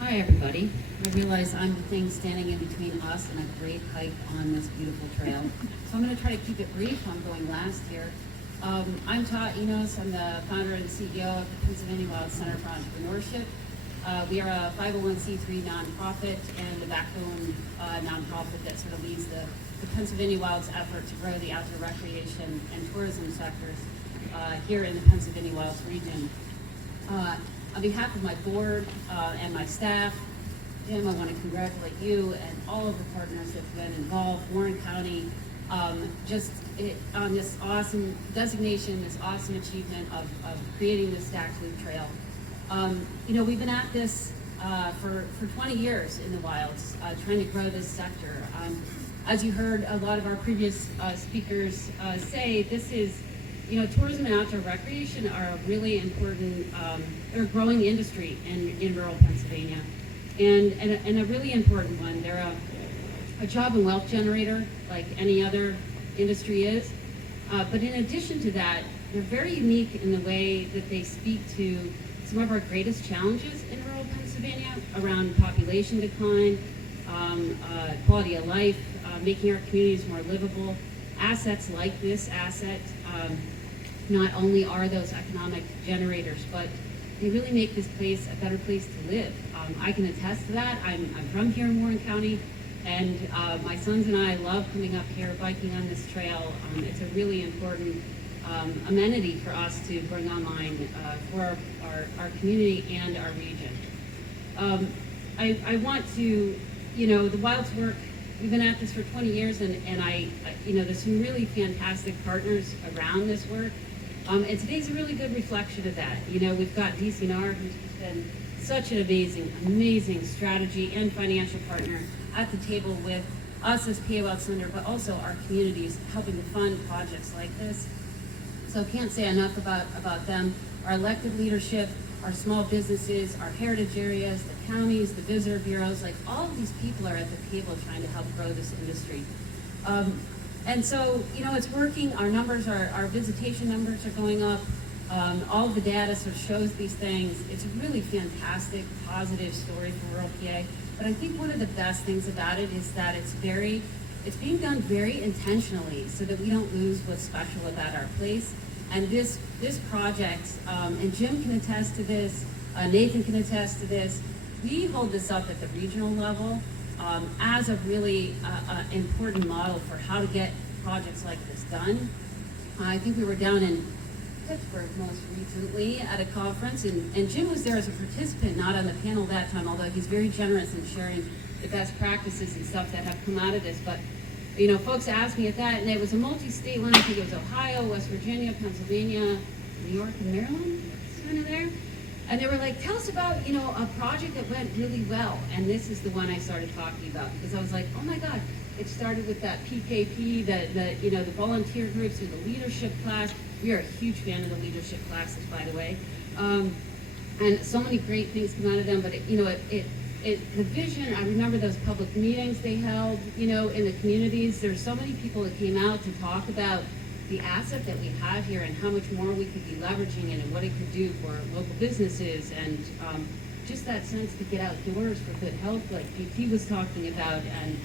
Hi, everybody. I realize I'm the thing standing in between us and a great hike on this beautiful trail. So I'm going to try to keep it brief. I'm going last here. I'm Todd Enos. I'm the founder and CEO of the Pennsylvania Wild Center for Entrepreneurship. We are a 501c3 nonprofit and the backbone nonprofit that sort of leads the Pennsylvania Wild's effort to grow the outdoor recreation and tourism sectors here in the Pennsylvania Wilds region. On behalf of my board and my staff, Jim, I want to congratulate you and all of the partners that've been involved, Warren County, on this awesome designation, this awesome achievement of creating the Stacked Loop Trail. We've been at this for 20 years in the wilds, trying to grow this sector. As you heard a lot of our previous speakers say, this is, tourism and outdoor recreation are a really important, they're a growing industry in rural Pennsylvania, and a really important one. They're a job and wealth generator like any other industry is. But in addition to that, they're very unique in the way that they speak to some of our greatest challenges in rural Pennsylvania around population decline, quality of life, making our communities more livable. Assets like this asset not only are those economic generators, but they really make this place a better place to live. I can attest to that. I'm from here in Warren County, and my sons and I love coming up here, biking on this trail. It's a really important amenity for us to bring online for our community and our region. I want to, the Wilds work, we've been at this for 20 years, and there's some really fantastic partners around this work. And today's a really good reflection of that. We've got DCNR, who's been such an amazing strategy and financial partner at the table with us as PA Wild Center, but also our communities, helping to fund projects like this. So can't say enough about them. Our elected leadership, our small businesses, our heritage areas, the counties, the visitor bureaus, like all of these people are at the table trying to help grow this industry. And so, it's working. Our numbers, our visitation numbers are going up. All of the data sort of shows these things. It's a really fantastic, positive story for rural PA. But I think one of the best things about it is that it's being done very intentionally so that we don't lose what's special about our place. And this project, and Jim can attest to this, Nathan can attest to this, we hold this up at the regional level as a really important model for how to get projects like this done. I think we were down in Pittsburgh most recently at a conference, and Jim was there as a participant, not on the panel that time, although he's very generous in sharing the best practices and stuff that have come out of this. But folks asked me at that, and it was a multi-state one. I think it was Ohio, West Virginia, Pennsylvania, New York, and Maryland, kind of there. And they were like, tell us about, a project that went really well. And this is the one I started talking about, because I was like, oh my God, it started with that PKP, the volunteer groups and the leadership class. We are a huge fan of the leadership classes, by the way. And so many great things come out of them, but the vision, I remember those public meetings they held, in the communities. There's so many people that came out to talk about the asset that we have here and how much more we could be leveraging it and what it could do for local businesses, and just that sense to get outdoors for good health, like JT was talking about, and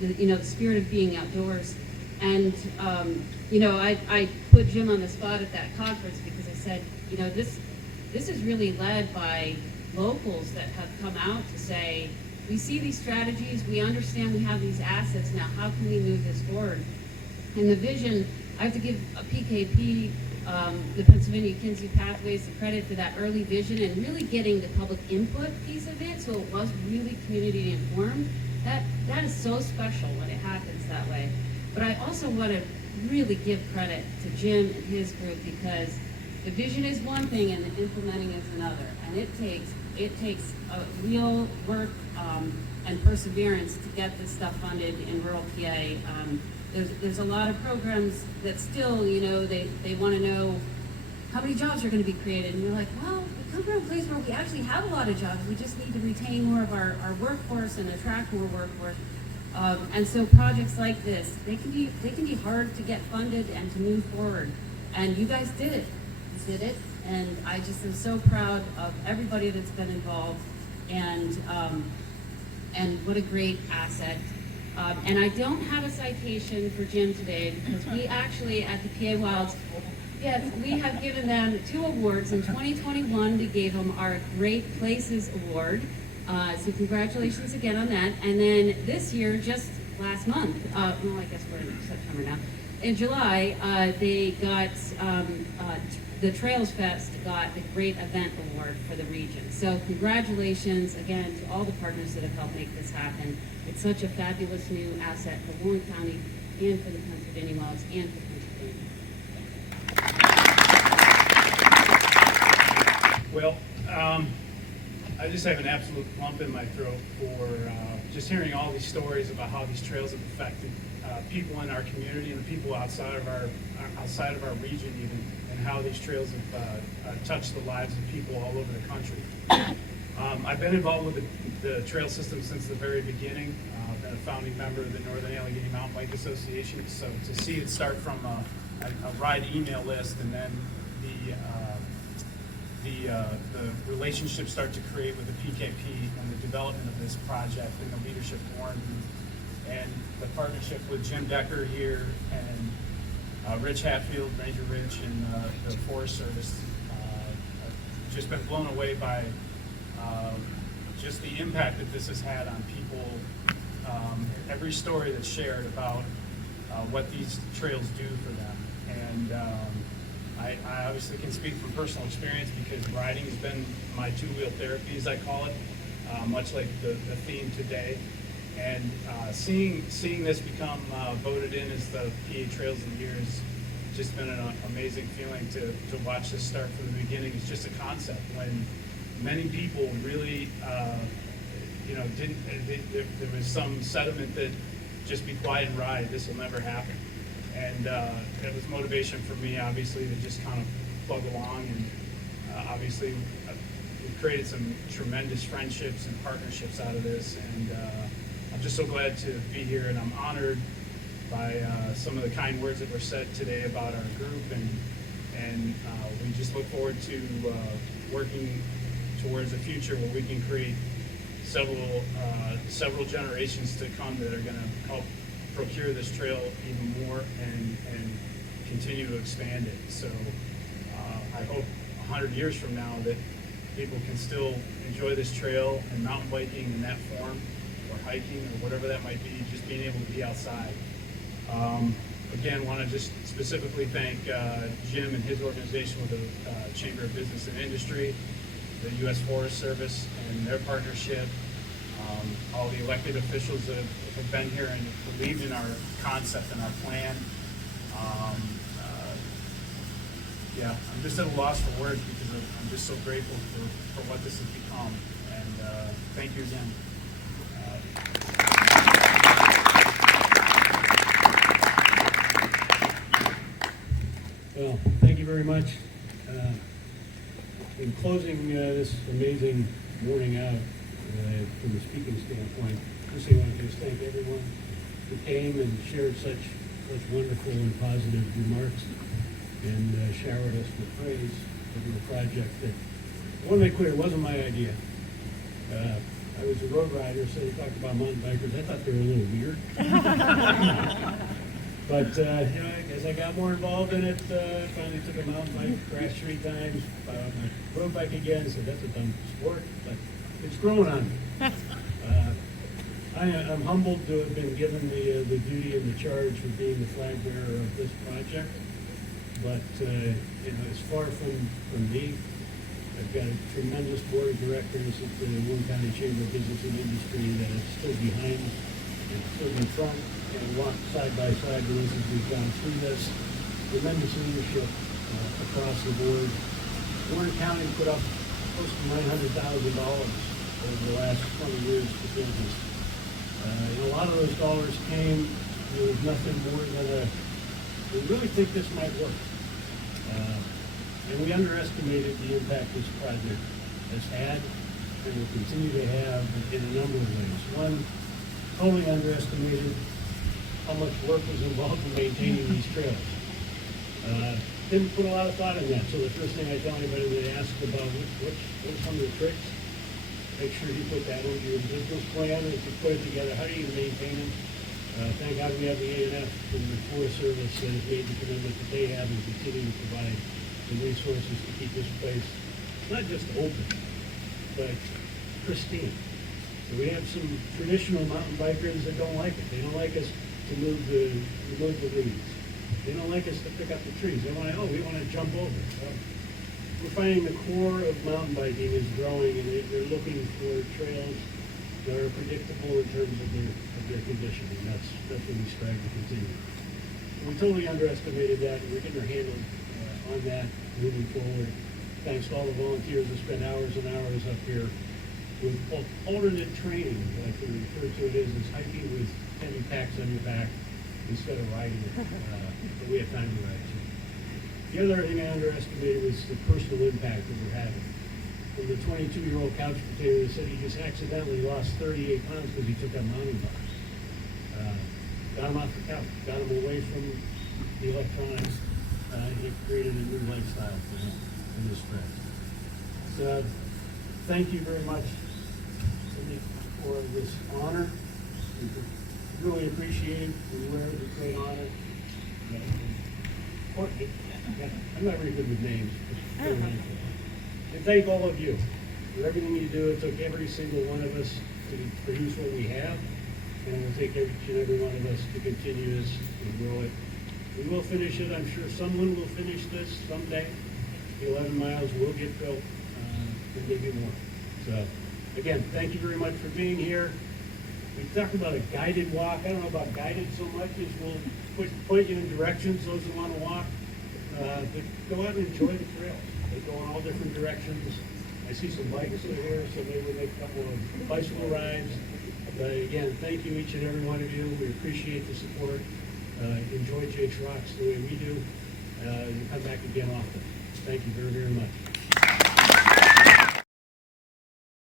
the spirit of being outdoors. And I put Jim on the spot at that conference because I said, this is really led by locals that have come out to say, we see these strategies, we understand we have these assets, now how can we move this forward? And the vision, I have to give a PKP, the Pennsylvania Kinsey Pathways, the credit for that early vision and really getting the public input piece of it, so it was really community informed. That is so special when it happens that way. But I also want to really give credit to Jim and his group, because the vision is one thing and the implementing is another. And it takes a real work and perseverance to get this stuff funded in rural PA. There's a lot of programs that still, they want to know how many jobs are going to be created. And you're like, well, we come from a place where we actually have a lot of jobs. We just need to retain more of our workforce and attract more workforce. And so projects like this, they can be hard to get funded and to move forward. And you guys did it. You did it. And I just am so proud of everybody that's been involved, and what a great asset. And I don't have a citation for Jim today, because we actually, at the PA Wilds, yes, we have given them 2 awards. In 2021, we gave them our Great Places Award. So congratulations again on that. And then this year, just last month, well, I guess we're in September now, in July, they got, the Trails Fest got the Great Event Award for the region. So congratulations again to all the partners that have helped make this happen. It's such a fabulous new asset for Warren County and for the Pennsylvania Wilds and for Pennsylvania. Well, I just have an absolute lump in my throat for just hearing all these stories about how these trails have affected people in our community and the people outside of our region even, and how these trails have touched the lives of people all over the country. I've been involved with the trail system since the very beginning. I've been a founding member of the Northern Allegheny Mountain Bike Association, so to see it start from a ride email list and then the relationship start to create with the PKP and the development of this project and the leadership of Warren Group and the partnership with Jim Decker here and Rich Hatfield, Ranger Rich, and the Forest Service. I've just been blown away by just the impact that this has had on people. Every story that's shared about what these trails do for them. And I obviously can speak from personal experience because riding has been my two-wheel therapy, as I call it, much like the theme today. And seeing this become voted in as the PA Trails of the Year has just been an amazing feeling to watch this start from the beginning. It's just a concept when many people really, there was some sentiment that just be quiet and ride, this will never happen. And it was motivation for me, obviously, to just kind of plug along. And obviously, we've created some tremendous friendships and partnerships out of this. And I'm just so glad to be here, and I'm honored by some of the kind words that were said today about our group. And we just look forward to working towards a future where we can create several generations to come that are going to help procure this trail even more and continue to expand it. So I hope 100 years from now that people can still enjoy this trail and mountain biking in that form, or hiking, or whatever that might be, just being able to be outside. Again, want to just specifically thank Jim and his organization with the Chamber of Business and Industry, the U.S. Forest Service and their partnership, all the elected officials that have been here and believed in our concept and our plan. I'm just at a loss for words because I'm just so grateful for what this has become. And thank you again. Well, thank you very much. In closing this amazing morning out, from a speaking standpoint, I want to just thank everyone who came and shared such wonderful and positive remarks and showered us with praise over the project that, I want to make clear, it wasn't my idea. I was a road rider, so they talked about mountain bikers. I thought they were a little weird. But, as I got more involved in it, finally took a mountain bike, crashed 3 times, my road bike again, so that's a dumb sport, but it's growing on me. I'm humbled to have been given the duty and the charge of being the flag bearer of this project, but, it's far from me. I've got a tremendous board of directors at the Warren County Chamber of Business and Industry that have stood behind and stood in front and walked side by side with us as we've gone through this. Tremendous leadership across the board. Warren County put up close to $900,000 over the last 20 years for business. And a lot of those dollars came with nothing more than we really think this might work. And we underestimated the impact this project has had and will continue to have in a number of ways. One, totally underestimated how much work was involved in maintaining these trails. Didn't put a lot of thought in that. So the first thing I tell anybody that asks about what are some of the tricks, make sure you put that into your business plan. If you put it together, how do you maintain them? Thank God we have the A&F and the Forest Service that has made the commitment that they have and continue to provide the resources to keep this place not just open, but pristine. So we have some traditional mountain bikers that don't like it. They don't like us to move the leaves. They don't like us to pick up the trees. They want to, we want to jump over. So we're finding the core of mountain biking is growing, and they're looking for trails that are predictable in terms of their condition, and that's what we strive to continue. We totally underestimated that, and we're getting our handle on that moving forward. Thanks to all the volunteers that spend hours and hours up here with alternate training, like we refer to it as hiking with heavy packs on your back instead of riding it. But we have time to ride too. The other thing I underestimated was the personal impact that we're having. From the 22-year-old couch potato that said he just accidentally lost 38 pounds because he took up mountain bikes. Got him off the couch, got him away from the electronics. It created a new lifestyle for him and his friends. So, thank you very much, Cindy, for this honor. We really appreciate it. We wear it with great honor. Courtney, I'm not very good with names. And thank all of you for everything you do. It took every single one of us to produce what we have, and it will take each and every one of us to continue this and grow it. We will finish it. I'm sure someone will finish this someday. The 11 miles will get built, and maybe more. So, again, thank you very much for being here. We talked about a guided walk. I don't know about guided so much as we'll point you in directions, those who want to walk. But go out and enjoy the trails. They go in all different directions. I see some bikes over here, so maybe we'll make a couple of bicycle rides. But again, thank you, each and every one of you. We appreciate the support. Enjoy Jake's Rocks the way we do. And come back again often. Thank you very, very much.